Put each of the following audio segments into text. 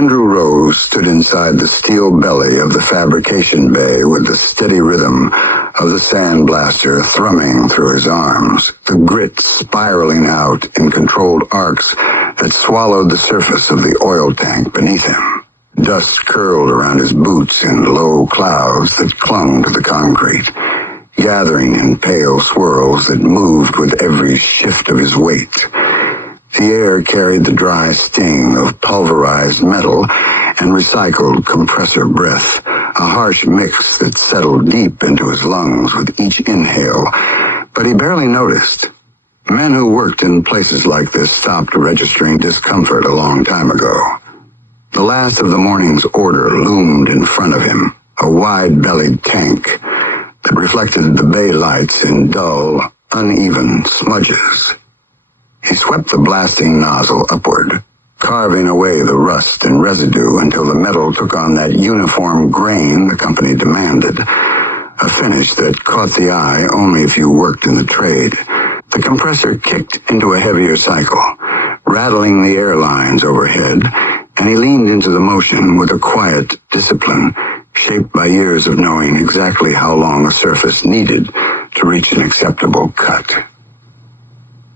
Andrew Rose stood inside the steel belly of the fabrication bay with the steady rhythm of the sandblaster thrumming through his arms, the grit spiraling out in controlled arcs that swallowed the surface of the oil tank beneath him. Dust curled around his boots in low clouds that clung to the concrete, gathering in pale swirls that moved with every shift of his weight. The air carried the dry sting of pulverized metal and recycled compressor breath, a harsh mix that settled deep into his lungs with each inhale, but he barely noticed. Men who worked in places like this stopped registering discomfort a long time ago. The last of the morning's order loomed in front of him, a wide-bellied tank that reflected the bay lights in dull, uneven smudges. He swept the blasting nozzle upward, carving away the rust and residue until the metal took on that uniform grain the company demanded, a finish that caught the eye only if you worked in the trade. The compressor kicked into a heavier cycle, rattling the air lines overhead, and he leaned into the motion with a quiet discipline shaped by years of knowing exactly how long a surface needed to reach an acceptable cut.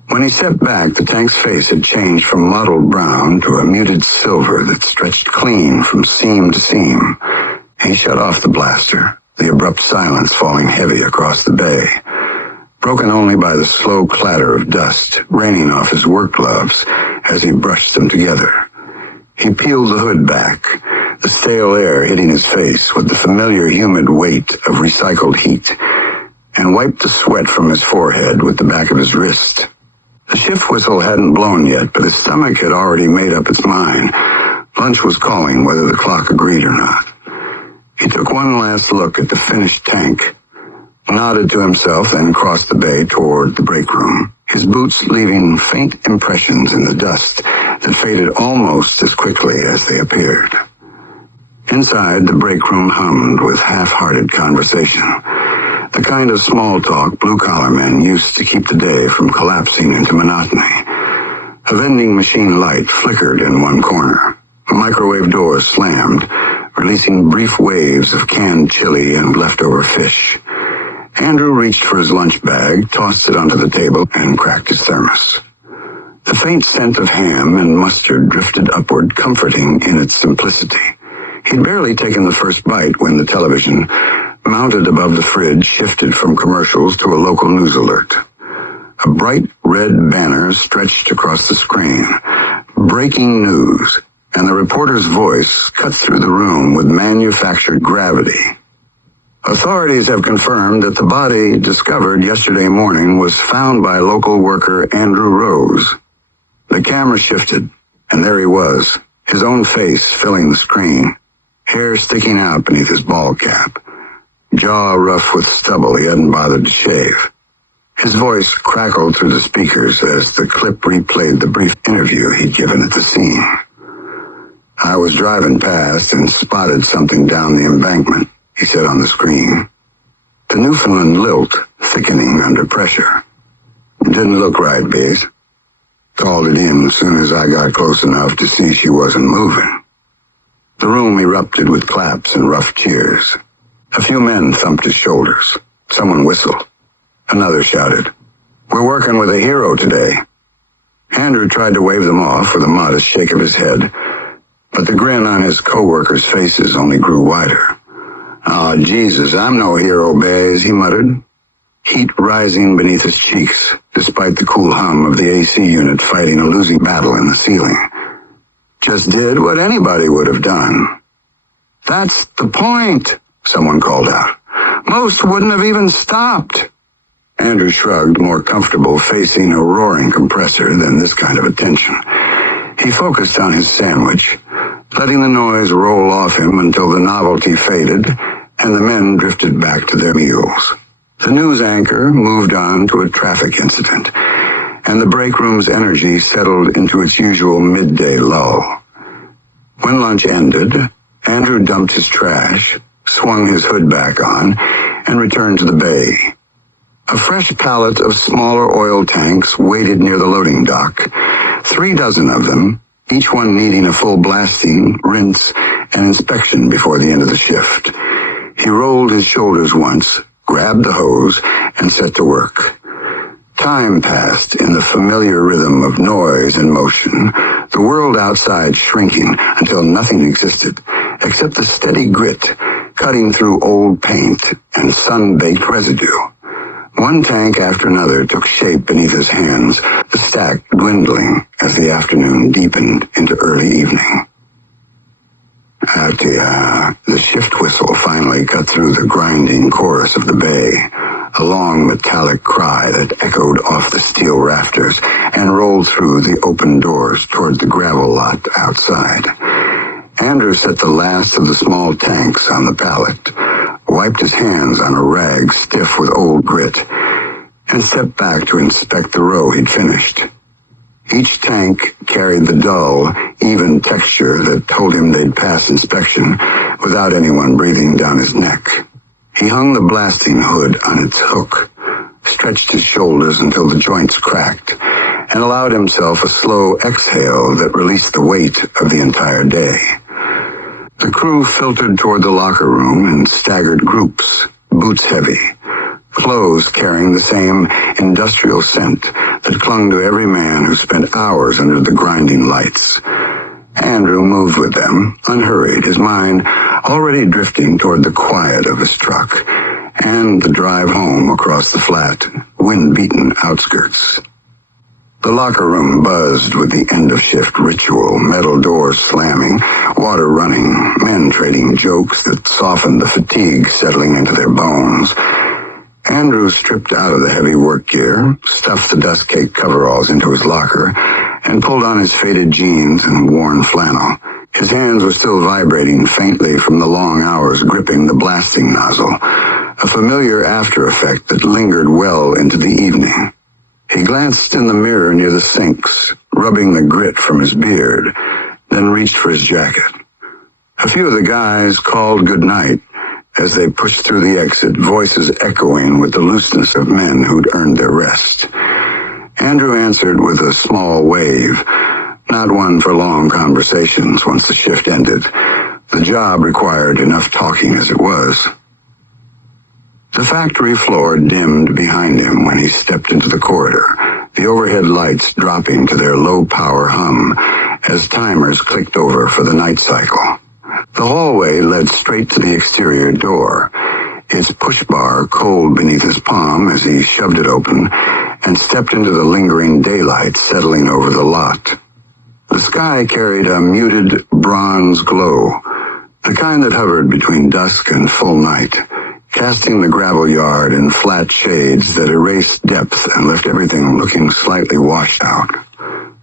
When he stepped back, the tank's face had changed from mottled brown to a muted silver that stretched clean from seam to seam. He shut off the blaster, the abrupt silence falling heavy across the bay, broken only by the slow clatter of dust raining off his work gloves as he brushed them together. He peeled the hood back, the stale air hitting his face with the familiar humid weight of recycled heat, and wiped the sweat from his forehead with the back of his wrist. The shift whistle hadn't blown yet, but his stomach had already made up its mind. Lunch was calling whether the clock agreed or not. He took one last look at the finished tank, nodded to himself, then crossed the bay toward the break room, his boots leaving faint impressions in the dust that faded almost as quickly as they appeared. Inside, the break room hummed with half-hearted conversation, the kind of small talk blue-collar men used to keep the day from collapsing into monotony. A vending machine light flickered in one corner. A microwave door slammed, releasing brief waves of canned chili and leftover fish. Andrew reached for his lunch bag, tossed it onto the table, and cracked his thermos. The faint scent of ham and mustard drifted upward, comforting in its simplicity. He'd barely taken the first bite when the television, mounted above the fridge, shifted from commercials to a local news alert. A bright red banner stretched across the screen. Breaking news, and the reporter's voice cut through the room with manufactured gravity. Authorities have confirmed that the body discovered yesterday morning was found by local worker Andrew Rose. The camera shifted, and there he was, his own face filling the screen, hair sticking out beneath his ball cap, jaw rough with stubble he hadn't bothered to shave. His voice crackled through the speakers as the clip replayed the brief interview he'd given at the scene. "I was driving past and spotted something down the embankment," he said on the screen. The Newfoundland lilt thickening under pressure. "Didn't look right, Bees. Called it in as soon as I got close enough to see she wasn't moving." The room erupted with claps and rough cheers. A few men thumped his shoulders. Someone whistled. Another shouted, "We're working with a hero today." Andrew tried to wave them off with a modest shake of his head, but the grin on his co-workers' faces only grew wider. "Oh, Jesus, I'm no hero, Bays," he muttered, heat rising beneath his cheeks, despite the cool hum of the AC unit fighting a losing battle in the ceiling. "Just did what anybody would have done." "That's the point," someone called out. "Most wouldn't have even stopped." Andrew shrugged, more comfortable facing a roaring compressor than this kind of attention. He focused on his sandwich, letting the noise roll off him until the novelty faded and the men drifted back to their meals. The news anchor moved on to a traffic incident, and the break room's energy settled into its usual midday lull. When lunch ended, Andrew dumped his trash, swung his hood back on, and returned to the bay. A fresh pallet of smaller oil tanks waited near the loading dock, 3 dozen of them, each one needing a full blasting, rinse, and inspection before the end of the shift. He rolled his shoulders once, grabbed the hose, and set to work. Time passed in the familiar rhythm of noise and motion, the world outside shrinking until nothing existed except the steady grit cutting through old paint and sun-baked residue. One tank after another took shape beneath his hands, the stack dwindling as the afternoon deepened into early evening. The shift whistle finally cut through the grinding chorus of the bay, a long metallic cry that echoed off the steel rafters and rolled through the open doors toward the gravel lot outside. Andrew set the last of the small tanks on the pallet, wiped his hands on a rag stiff with old grit, and stepped back to inspect the row he'd finished. Each tank carried the dull, even texture that told him they'd pass inspection without anyone breathing down his neck. He hung the blasting hood on its hook, stretched his shoulders until the joints cracked, and allowed himself a slow exhale that released the weight of the entire day. The crew filtered toward the locker room in staggered groups, boots heavy, clothes carrying the same industrial scent that clung to every man who spent hours under the grinding lights. Andrew moved with them, unhurried, his mind already drifting toward the quiet of his truck and the drive home across the flat, wind-beaten outskirts. The locker room buzzed with the end-of-shift ritual, metal doors slamming, water running, men trading jokes that softened the fatigue settling into their bones. Andrew stripped out of the heavy work gear, stuffed the dust-caked coveralls into his locker, and pulled on his faded jeans and worn flannel. His hands were still vibrating faintly from the long hours gripping the blasting nozzle, a familiar after-effect that lingered well into the evening. He glanced in the mirror near the sinks, rubbing the grit from his beard, then reached for his jacket. A few of the guys called goodnight as they pushed through the exit, voices echoing with the looseness of men who'd earned their rest. Andrew answered with a small wave, not one for long conversations once the shift ended. The job required enough talking as it was. The factory floor dimmed behind him when he stepped into the corridor, the overhead lights dropping to their low-power hum as timers clicked over for the night cycle. The hallway led straight to the exterior door, its push bar cold beneath his palm as he shoved it open and stepped into the lingering daylight settling over the lot. The sky carried a muted bronze glow, the kind that hovered between dusk and full night, casting the gravel yard in flat shades that erased depth and left everything looking slightly washed out.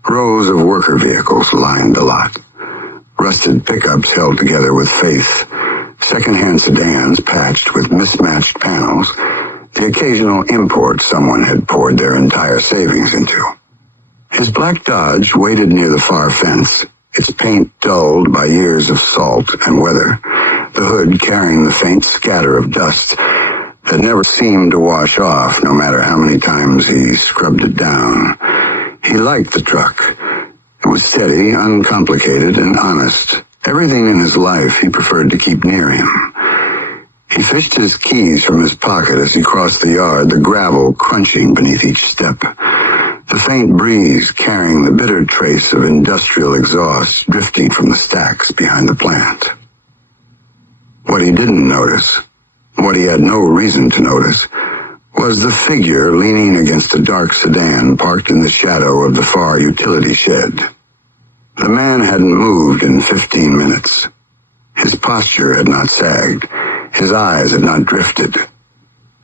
Rows of worker vehicles lined the lot. Rusted pickups held together with faith, second-hand sedans patched with mismatched panels, the occasional import someone had poured their entire savings into. His black Dodge waited near the far fence, its paint dulled by years of salt and weather, the hood carrying the faint scatter of dust that never seemed to wash off no matter how many times he scrubbed it down. He liked the truck. It was steady, uncomplicated, and honest. Everything in his life he preferred to keep near him. He fished his keys from his pocket as he crossed the yard, the gravel crunching beneath each step, the faint breeze carrying the bitter trace of industrial exhaust drifting from the stacks behind the plant. What he didn't notice, what he had no reason to notice, was the figure leaning against a dark sedan parked in the shadow of the far utility shed. The man hadn't moved in 15 minutes. His posture had not sagged. His eyes had not drifted.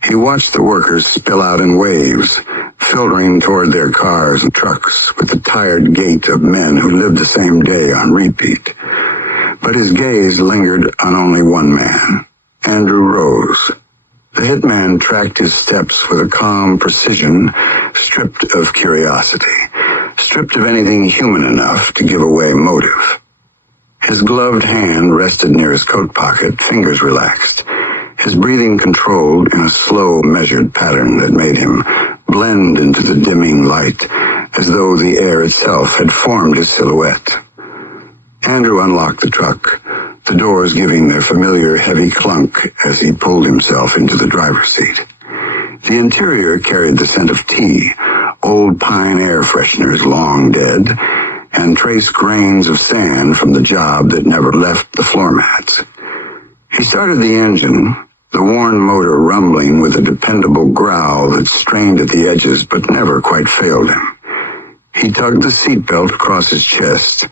He watched the workers spill out in waves, filtering toward their cars and trucks with the tired gait of men who lived the same day on repeat. But his gaze lingered on only one man, Andrew Rose. The hitman tracked his steps with a calm precision, stripped of curiosity, stripped of anything human enough to give away motive. His gloved hand rested near his coat pocket, fingers relaxed, his breathing controlled in a slow, measured pattern that made him blend into the dimming light, as though the air itself had formed his silhouette. Andrew unlocked the truck, the doors giving their familiar heavy clunk as he pulled himself into the driver's seat. The interior carried the scent of tea, old pine air fresheners long dead, and trace grains of sand from the job that never left the floor mats. He started the engine, the worn motor rumbling with a dependable growl that strained at the edges but never quite failed him. He tugged the seatbelt across his chest,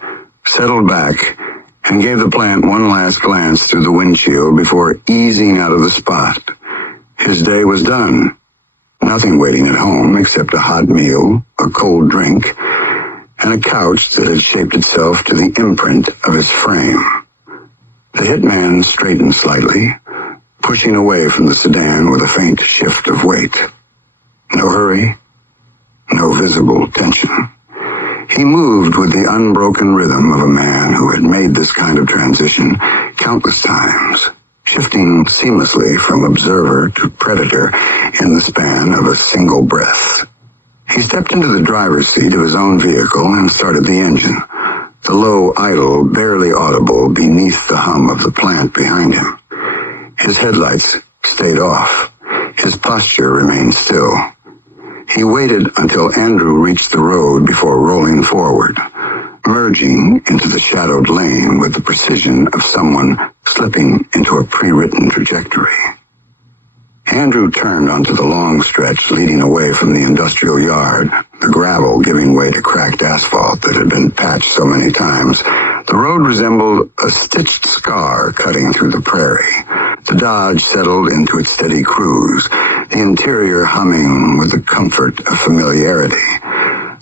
settled back, and gave the plant one last glance through the windshield before easing out of the spot. His day was done. Nothing waiting at home except a hot meal, a cold drink, and a couch that had shaped itself to the imprint of his frame. The hitman straightened slightly, pushing away from the sedan with a faint shift of weight. No hurry, no visible tension. He moved with the unbroken rhythm of a man who had made this kind of transition countless times, shifting seamlessly from observer to predator in the span of a single breath. He stepped into the driver's seat of his own vehicle and started the engine, the low idle barely audible beneath the hum of the plant behind him. His headlights stayed off. His posture remained still. He waited until Andrew reached the road before rolling forward, merging into the shadowed lane with the precision of someone slipping into a pre-written trajectory. Andrew turned onto the long stretch leading away from the industrial yard, the gravel giving way to cracked asphalt that had been patched so many times. The road resembled a stitched scar cutting through the prairie. The Dodge settled into its steady cruise, the interior humming with the comfort of familiarity.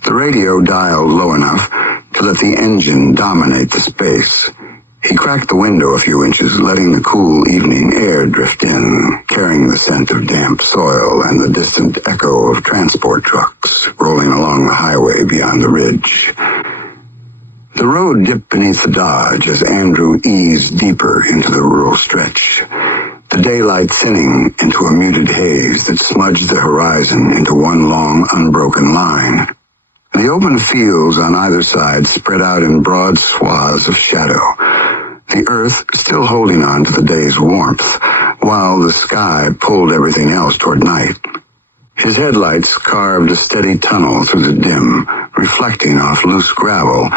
The radio dialed low enough to let the engine dominate the space. He cracked the window a few inches, letting the cool evening air drift in, carrying the scent of damp soil and the distant echo of transport trucks rolling along the highway beyond the ridge. The road dipped beneath the Dodge as Andrew eased deeper into the rural stretch, the daylight thinning into a muted haze that smudged the horizon into one long, unbroken line. The open fields on either side spread out in broad swaths of shadow, the earth still holding on to the day's warmth, while the sky pulled everything else toward night. His headlights carved a steady tunnel through the dim, reflecting off loose gravel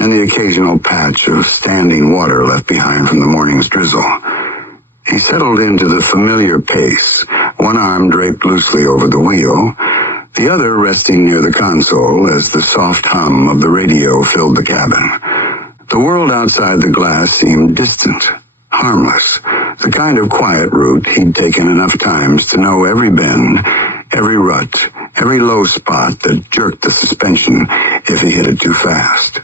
and the occasional patch of standing water left behind from the morning's drizzle. He settled into the familiar pace, one arm draped loosely over the wheel, the other resting near the console as the soft hum of the radio filled the cabin. The world outside the glass seemed distant, harmless, the kind of quiet route he'd taken enough times to know every bend, every rut, every low spot that jerked the suspension if he hit it too fast.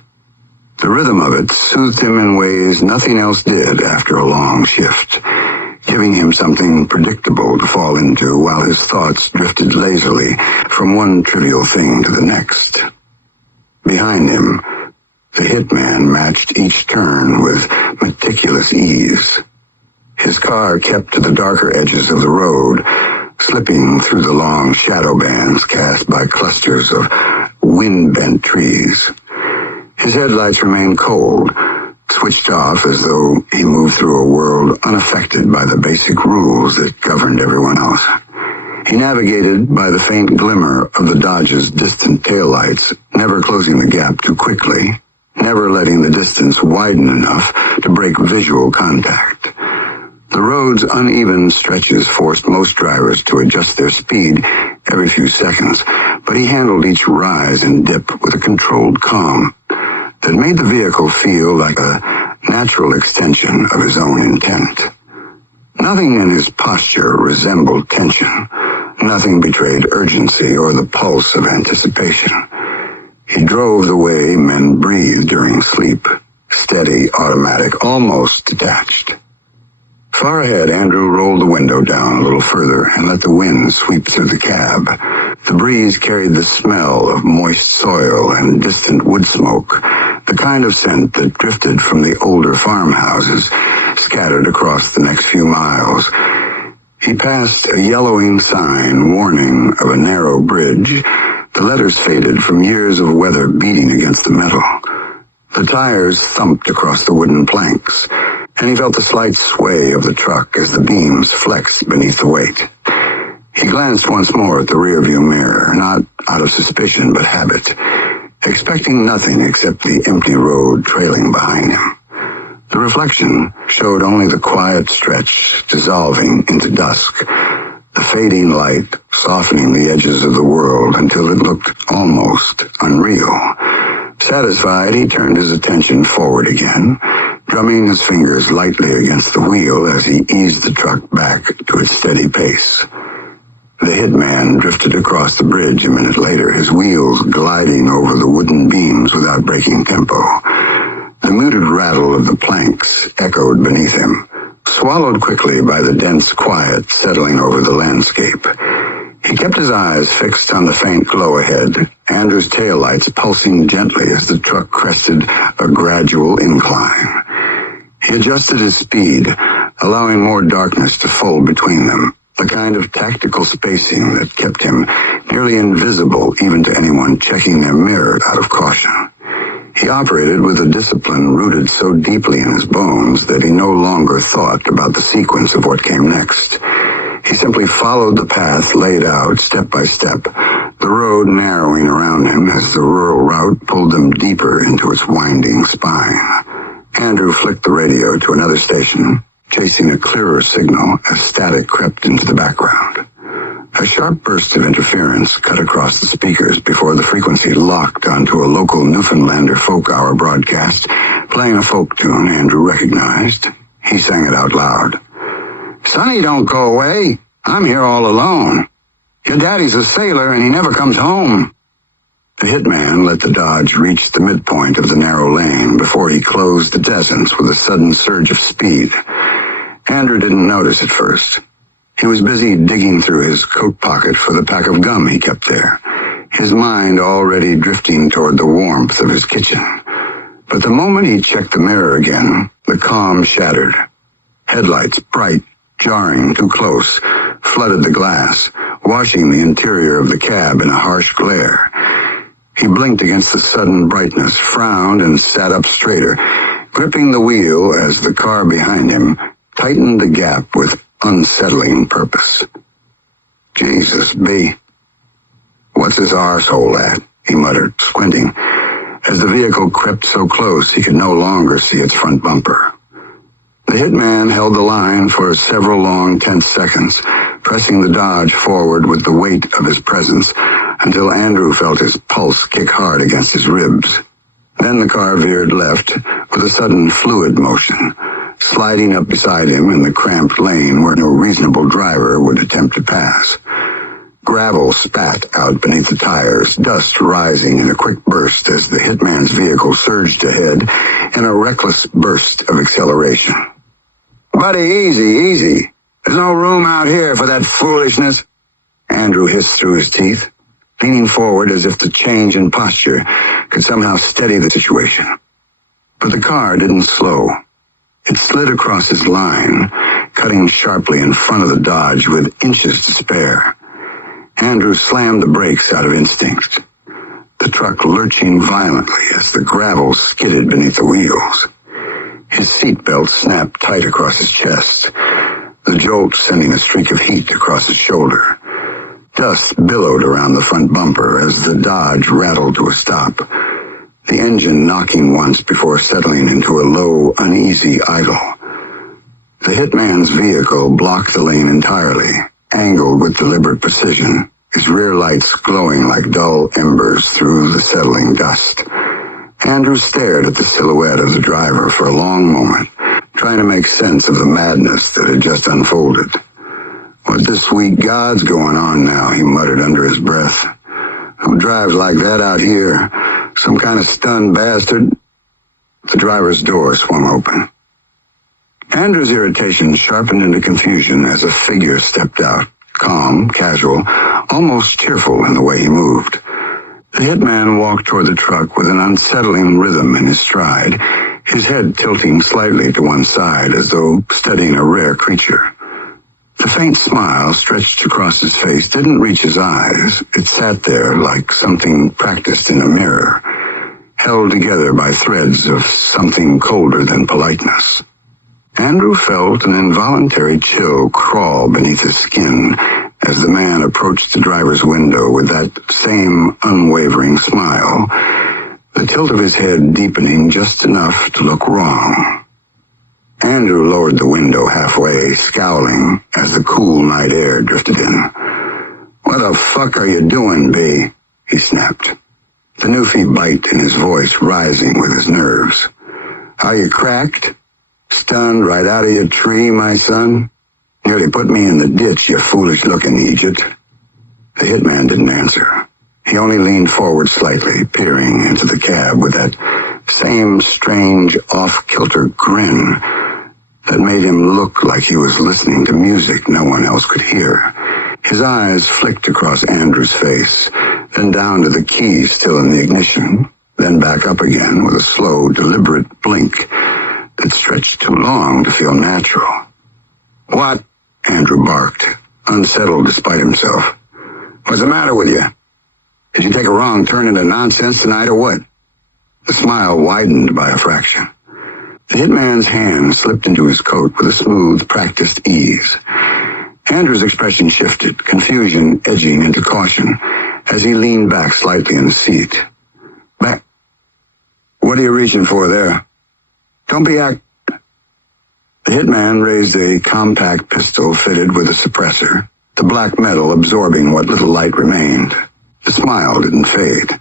The rhythm of it soothed him in ways nothing else did after a long shift, giving him something predictable to fall into while his thoughts drifted lazily from one trivial thing to the next. Behind him, the hitman matched each turn with meticulous ease. His car kept to the darker edges of the road, slipping through the long shadow bands cast by clusters of wind-bent trees. His headlights remained cold, switched off as though he moved through a world unaffected by the basic rules that governed everyone else. He navigated by the faint glimmer of the Dodge's distant taillights, never closing the gap too quickly, never letting the distance widen enough to break visual contact. The road's uneven stretches forced most drivers to adjust their speed every few seconds, but he handled each rise and dip with a controlled calm that made the vehicle feel like a natural extension of his own intent. Nothing in his posture resembled tension. Nothing betrayed urgency or the pulse of anticipation. He drove the way men breathe during sleep, steady, automatic, almost detached. Far ahead, Andrew rolled the window down a little further and let the wind sweep through the cab. The breeze carried the smell of moist soil and distant wood smoke, the kind of scent that drifted from the older farmhouses scattered across the next few miles. He passed a yellowing sign warning of a narrow bridge. The letters faded from years of weather beating against the metal. The tires thumped across the wooden planks, and he felt the slight sway of the truck as the beams flexed beneath the weight. He glanced once more at the rearview mirror, not out of suspicion but habit, expecting nothing except the empty road trailing behind him. The reflection showed only the quiet stretch dissolving into dusk, the fading light softening the edges of the world until it looked almost unreal. Satisfied, he turned his attention forward again, drumming his fingers lightly against the wheel as he eased the truck back to its steady pace. The hitman drifted across the bridge a minute later, his wheels gliding over the wooden beams without breaking tempo. The muted rattle of the planks echoed beneath him, swallowed quickly by the dense quiet settling over the landscape. He kept his eyes fixed on the faint glow ahead, Andrew's taillights pulsing gently as the truck crested a gradual incline. He adjusted his speed, allowing more darkness to fold between them, the kind of tactical spacing that kept him nearly invisible even to anyone checking their mirror out of caution. He operated with a discipline rooted so deeply in his bones that he no longer thought about the sequence of what came next. He simply followed the path laid out step by step, the road narrowing around him as the rural route pulled them deeper into its winding spine. Andrew flicked the radio to another station, chasing a clearer signal as static crept into the background. A sharp burst of interference cut across the speakers before the frequency locked onto a local Newfoundlander folk hour broadcast, playing a folk tune Andrew recognized. He sang it out loud. "Sonny, don't go away. I'm here all alone. Your daddy's a sailor and he never comes home." The hitman let the Dodge reach the midpoint of the narrow lane before he closed the distance with a sudden surge of speed. Andrew didn't notice at first. He was busy digging through his coat pocket for the pack of gum he kept there, his mind already drifting toward the warmth of his kitchen. But the moment he checked the mirror again, the calm shattered. Headlights, bright, jarring, too close, flooded the glass, washing the interior of the cab in a harsh glare. He blinked against the sudden brightness, frowned, and sat up straighter, gripping the wheel as the car behind him tightened the gap with unsettling purpose. "Jesus, B. What's his arsehole at?" he muttered, squinting, as the vehicle crept so close he could no longer see its front bumper. The hitman held the line for several long, tense seconds, pressing the Dodge forward with the weight of his presence until Andrew felt his pulse kick hard against his ribs. Then the car veered left with a sudden fluid motion, sliding up beside him in the cramped lane where no reasonable driver would attempt to pass. Gravel spat out beneath the tires, dust rising in a quick burst as the hitman's vehicle surged ahead in a reckless burst of acceleration. "Buddy, easy, easy. There's no room out here for that foolishness," Andrew hissed through his teeth, leaning forward as if the change in posture could somehow steady the situation. But the car didn't slow. It slid across his line, cutting sharply in front of the Dodge with inches to spare. Andrew slammed the brakes out of instinct, the truck lurching violently as the gravel skidded beneath the wheels. His seatbelt snapped tight across his chest, the jolt sending a streak of heat across his shoulder. Dust billowed around the front bumper as the Dodge rattled to a stop, the engine knocking once before settling into a low, uneasy idle. The hitman's vehicle blocked the lane entirely, angled with deliberate precision, his rear lights glowing like dull embers through the settling dust. Andrew stared at the silhouette of the driver for a long moment, trying to make sense of the madness that had just unfolded. "What the sweet God's going on now?" he muttered under his breath. "Who drives like that out here? Some kind of stunned bastard?" The driver's door swung open. Andrew's irritation sharpened into confusion as a figure stepped out, calm, casual, almost cheerful in the way he moved. The hitman walked toward the truck with an unsettling rhythm in his stride, his head tilting slightly to one side as though studying a rare creature. The faint smile stretched across his face didn't reach his eyes. It sat there like something practiced in a mirror. held together by threads of something colder than politeness. Andrew felt an involuntary chill crawl beneath his skin as the man approached the driver's window with that same unwavering smile, the tilt of his head deepening just enough to look wrong. Andrew lowered the window halfway, scowling as the cool night air drifted in. "What the fuck are you doing, B?" he snapped, the newfie bite in his voice rising with his nerves. "Are you cracked? Stunned right out of your tree, my son? Nearly put me in the ditch, you foolish-looking Egypt." The hitman didn't answer. He only leaned forward slightly, peering into the cab with that same strange, off-kilter grin that made him look like he was listening to music no one else could hear. His eyes flicked across Andrew's face, then down to the key still in the ignition, then back up again with a slow, deliberate blink that stretched too long to feel natural. "What?" Andrew barked, unsettled despite himself. "What's the matter with you? Did you take a wrong turn into nonsense tonight or what?" The smile widened by a fraction. The hitman's hand slipped into his coat with a smooth, practiced ease. Andrew's expression shifted, confusion edging into caution, as he leaned back slightly in the seat. "Back? What are you reaching for there? Don't be act..." The hitman raised a compact pistol fitted with a suppressor, the black metal absorbing what little light remained. The smile didn't fade.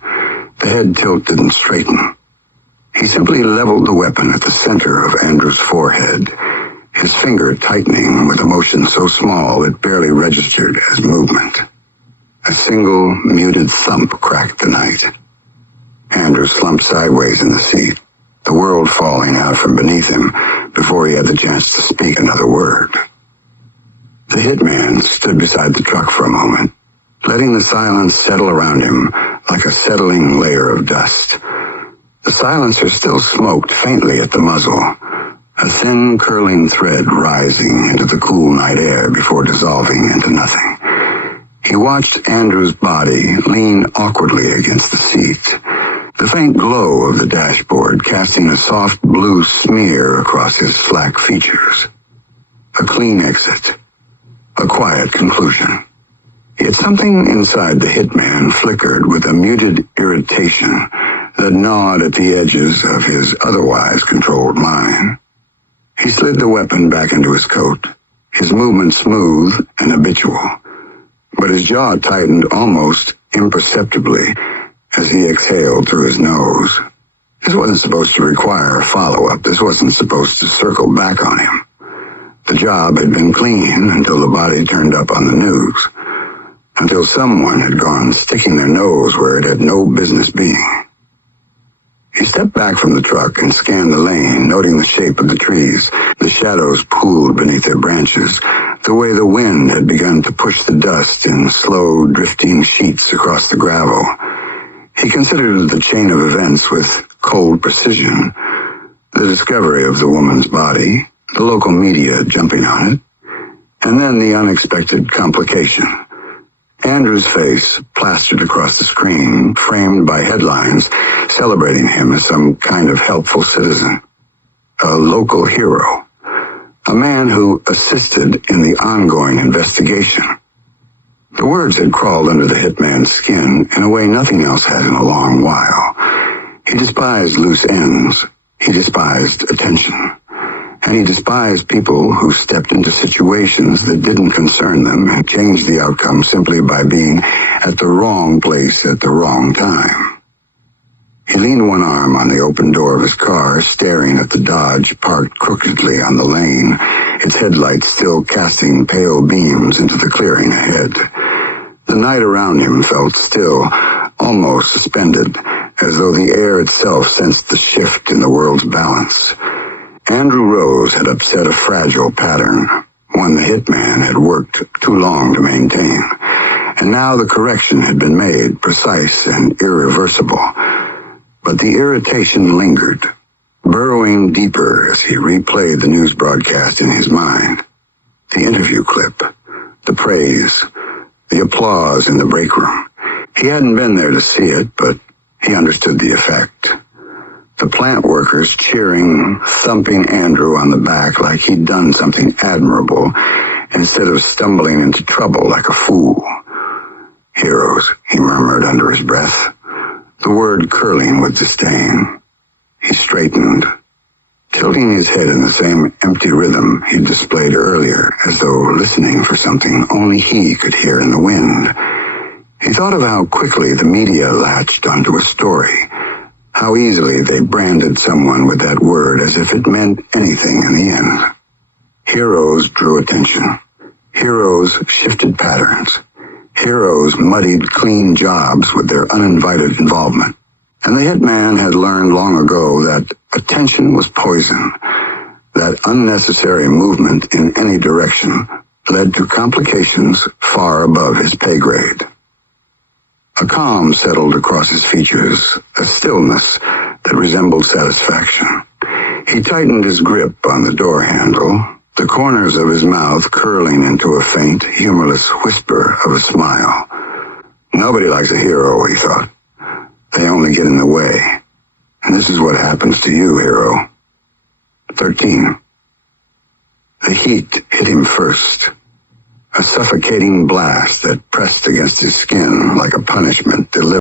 The head tilt didn't straighten. He simply leveled the weapon at the center of Andrew's forehead, his finger tightening with a motion so small it barely registered as movement. A single, muted thump cracked the night. Andrew slumped sideways in the seat, the world falling out from beneath him before he had the chance to speak another word. The hitman stood beside the truck for a moment, letting the silence settle around him like a settling layer of dust. The silencer still smoked faintly at the muzzle, a thin curling thread rising into the cool night air before dissolving into nothing. He watched Andrew's body lean awkwardly against the seat, the faint glow of the dashboard casting a soft blue smear across his slack features. A clean exit, a quiet conclusion. Yet something inside the hitman flickered with a muted irritation that gnawed at the edges of his otherwise controlled mind. He slid the weapon back into his coat, his movement smooth and habitual, but his jaw tightened almost imperceptibly as he exhaled through his nose. This wasn't supposed to require follow-up. This wasn't supposed to circle back on him. The job had been clean until the body turned up on the news, until someone had gone sticking their nose where it had no business being. He stepped back from the truck and scanned the lane, noting the shape of the trees, the shadows pooled beneath their branches, the way the wind had begun to push the dust in slow, drifting sheets across the gravel. He considered the chain of events with cold precision, the discovery of the woman's body, the local media jumping on it, and then the unexpected complication. Andrew's face plastered across the screen, framed by headlines celebrating him as some kind of helpful citizen, a local hero, a man who assisted in the ongoing investigation. The words had crawled under the hitman's skin in a way nothing else had in a long while. He despised loose ends. He despised attention. And he despised people who stepped into situations that didn't concern them and changed the outcome simply by being at the wrong place at the wrong time. He leaned one arm on the open door of his car, staring at the Dodge parked crookedly on the lane, its headlights still casting pale beams into the clearing ahead. The night around him felt still, almost suspended, as though the air itself sensed the shift in the world's balance. Andrew Rose had upset a fragile pattern, one the hitman had worked too long to maintain, and now the correction had been made, precise and irreversible. But the irritation lingered, burrowing deeper as he replayed the news broadcast in his mind. The interview clip, the praise, the applause in the break room. He hadn't been there to see it, but he understood the effect. The plant workers cheering, thumping Andrew on the back like he'd done something admirable, instead of stumbling into trouble like a fool. Heroes, he murmured under his breath, the word curling with disdain. He straightened, tilting his head in the same empty rhythm he'd displayed earlier, as though listening for something only he could hear in the wind. He thought of how quickly the media latched onto a story, how easily they branded someone with that word as if it meant anything in the end. Heroes drew attention. Heroes shifted patterns. Heroes muddied clean jobs with their uninvited involvement. And the hitman had learned long ago that attention was poison, that unnecessary movement in any direction led to complications far above his pay grade. A calm settled across his features, a stillness that resembled satisfaction. He tightened his grip on the door handle, the corners of his mouth curling into a faint, humorless whisper of a smile. Nobody likes a hero, he thought. They only get in the way. And this is what happens to you, hero. 13. The heat hit him first. A suffocating blast that pressed against his skin like a punishment delivered